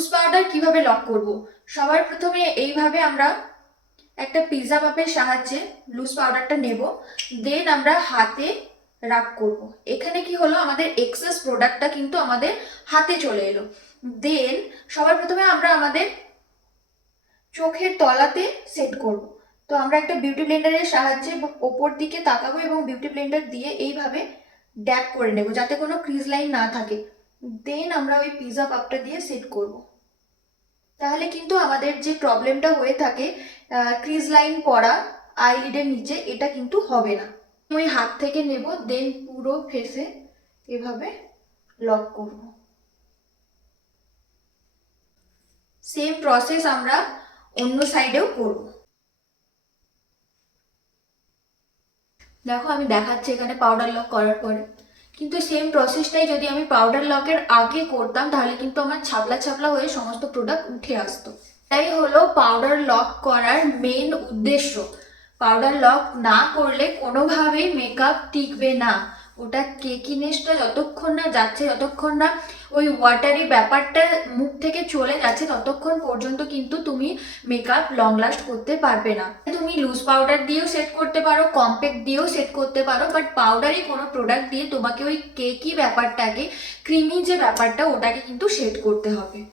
Loose powder কিভাবে lock করব? সবার প্রথমে এইভাবে আমরা একটা পিৎজা পাপের সাহায্যে লুজ পাউডারটা নেব, দেন আমরা হাতে রাব করব। এখানে কি হলো, আমাদের এক্সেস প্রোডাক্টটা কিন্তু আমাদের হাতে চলে এলো। দেন সবার প্রথমে আমরা আমাদের চোখের তলাতে সেট করব। তো আমরা একটা বিউটি ব্লেন্ডারের সাহায্যে ওপর দিকে তাকাবো এবং বিউটি ব্লেন্ডার দিয়ে এইভাবে ড্যাপ করে নেব যাতে কোনো ক্রিজ লাইন না থাকে। দেন আমরা ওই পিৎজা পাপটা দিয়ে সেট করব। তাহলে কিন্তু আমাদের যে প্রবলেমটা হয়ে থাকে ক্রিজ লাইন পড়া আইলিডের নিচে, এটা কিন্তু হবে না। ওই হাত থেকে নেব, দেন পুরো ফেসে এভাবে লক করব। সেম প্রসেস আমরা অন্য সাইডেও করব। দেখো আমি দেখাচ্ছি এখানে পাউডার লক করার পরে, কিন্তু সেম প্রসেসটাই যদি আমি পাউডার লকের আগে করতাম তাহলে কিন্তু আমার ছাবলা ছাবলা হয়ে সমস্ত প্রোডাক্ট উঠে আসতো। তাই হলো পাউডার লক করার মেন উদ্দেশ্য। পাউডার লক না করলে কোনোভাবেই মেকআপ টিকবে না। ওটা কেকিনেসটা যতক্ষণ না যাচ্ছে, যতক্ষণ না ওই ওয়াটারি ব্যাপারটা মুখ থেকে চলে যাচ্ছে, ততক্ষণ পর্যন্ত কিন্তু তুমি মেকআপ লং লাস্ট করতে পারবে না। তুমি লুজ পাউডার দিয়েও সেট করতে পারো, কম্প্যাক্ট দিয়েও সেট করতে পারো, বাট পাউডারি কোনো প্রোডাক্ট দিয়ে তোমাকে ওই কেকি ব্যাপারটাকে, ক্রিমি যে ব্যাপারটা, ওটাকে কিন্তু সেট করতে হবে।